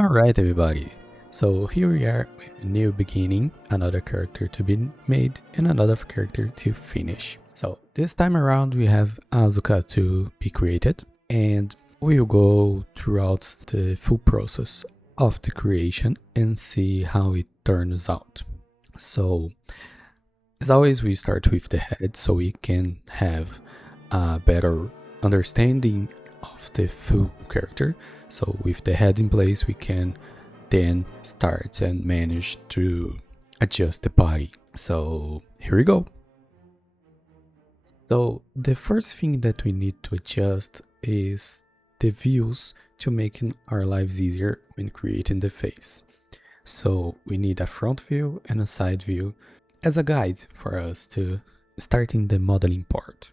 Alright, everybody. So here we are with a new beginning, another character to be made, and another character to finish. So this time around we have Asuka to be created, and we'll go throughout the full process of the creation and see how it turns out. So as always, we start with the head so we can have a better understanding of the full character. So with the head in place, we can then start and manage to adjust the body. So here we go. So the first thing that we need to adjust is the views to make our lives easier when creating the face. So we need a front view and a side view as a guide for us to starting the modeling part.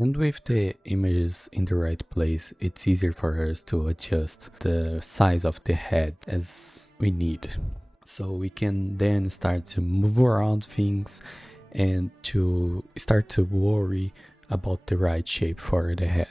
And with the images in the right place, it's easier for us to adjust the size of the head as we need. So we can then start to move around things and to start to worry about the right shape for the head.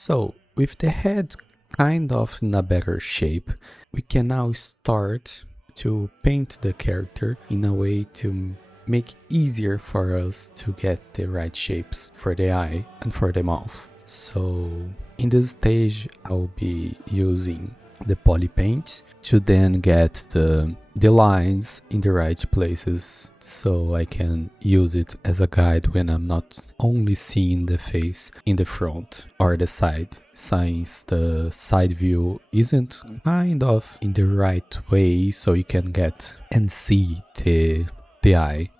So with the head kind of in a better shape, we can now start to paint the character in a way to make easier for us to get the right shapes for the eye and for the mouth. So in this stage I'll be using the poly paint to then get the lines in the right places, so I can use it as a guide when I'm not only seeing the face in the front or the side, since the side view isn't kind of in the right way, so you can get and see the eye.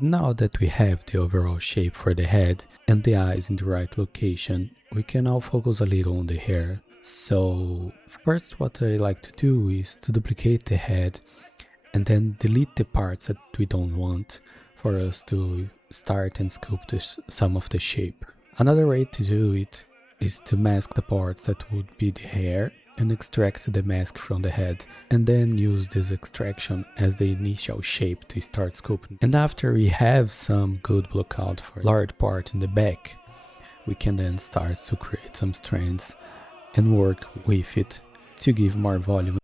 Now that we have the overall shape for the head and the eyes in the right location, we can now focus a little on the hair. So first what I like to do is to duplicate the head and then delete the parts that we don't want for us to start and sculpt some of the shape. Another way to do it is to mask the parts that would be the hair and extract the mask from the head, and then use this extraction as the initial shape to start sculpting. And after we have some good blockout for large part in the back, we can then start to create some strands and work with it to give more volume.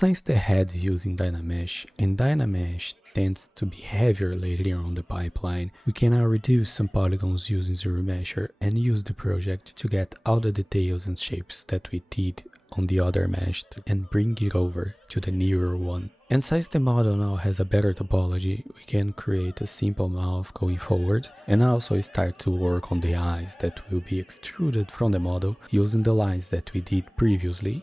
Since the head is using Dynamesh, and Dynamesh tends to be heavier later on the pipeline, we can now reduce some polygons using Zero Mesher and use the project to get all the details and shapes that we did on the other mesh and bring it over to the newer one. And since the model now has a better topology, we can create a simple mouth going forward and also start to work on the eyes that will be extruded from the model using the lines that we did previously.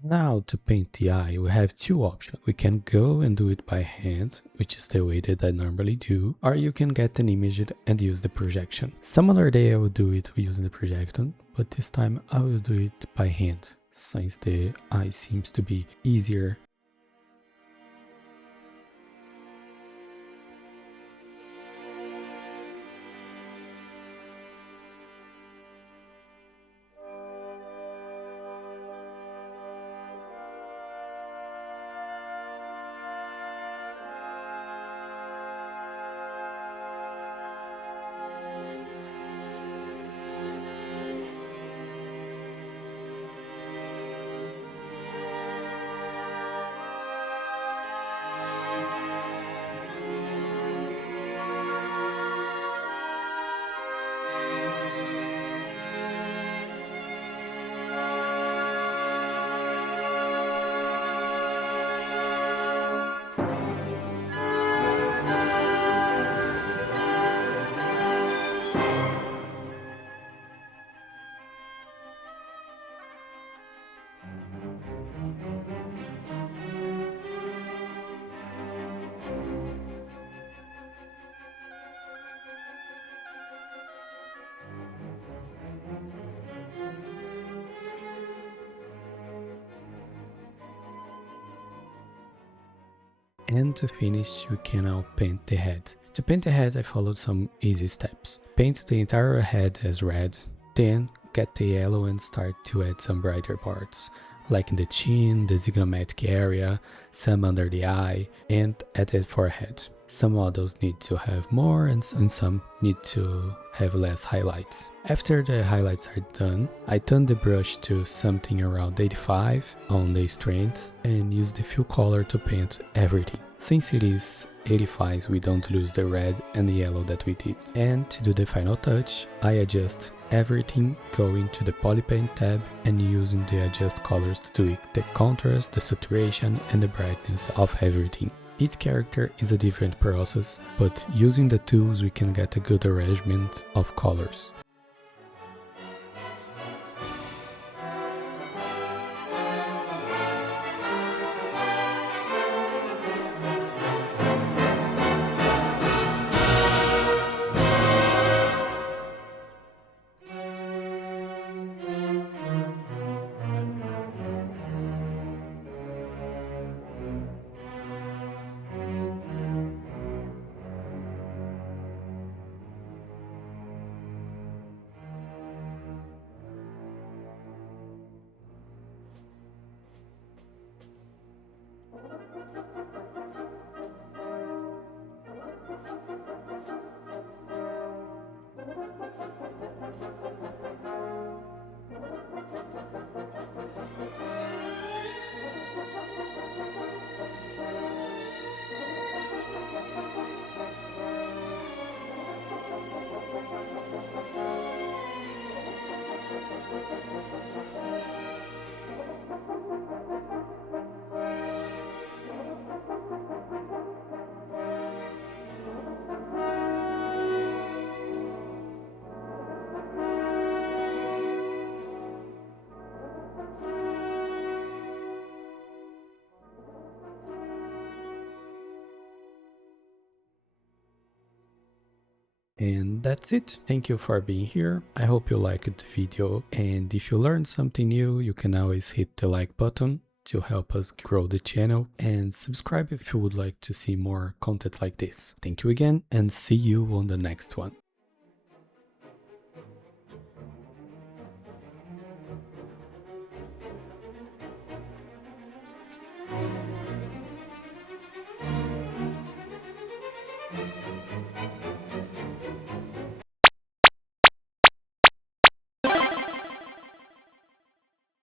Now to paint the eye, we have two options. We can go and do it by hand, which is the way that I normally do, or you can get an image and use the projection. Some other day I will do it using the projection, but this time I will do it by hand, since the eye seems to be easier. And to finish, we can now paint the head. To paint the head, I followed some easy steps. Paint the entire head as red, then get the yellow and start to add some brighter parts, like in the chin, the zyggomatic area, some under the eye, and at the forehead. Some models need to have more and some need to have less highlights. After the highlights are done, I turn the brush to something around 85 on the strength and use the fill color to paint everything. Since it is 85, we don't lose the red and the yellow that we did. And to do the final touch, I adjust everything, going to the polypaint tab and using the adjust colors to tweak the contrast, the saturation and the brightness of everything. Each character is a different process, but using the tools we can get a good arrangement of colors. And that's it. Thank you for being here. I hope you liked the video, and if you learned something new, you can always hit the like button to help us grow the channel, and subscribe if you would like to see more content like this. Thank you again, and see you on the next one.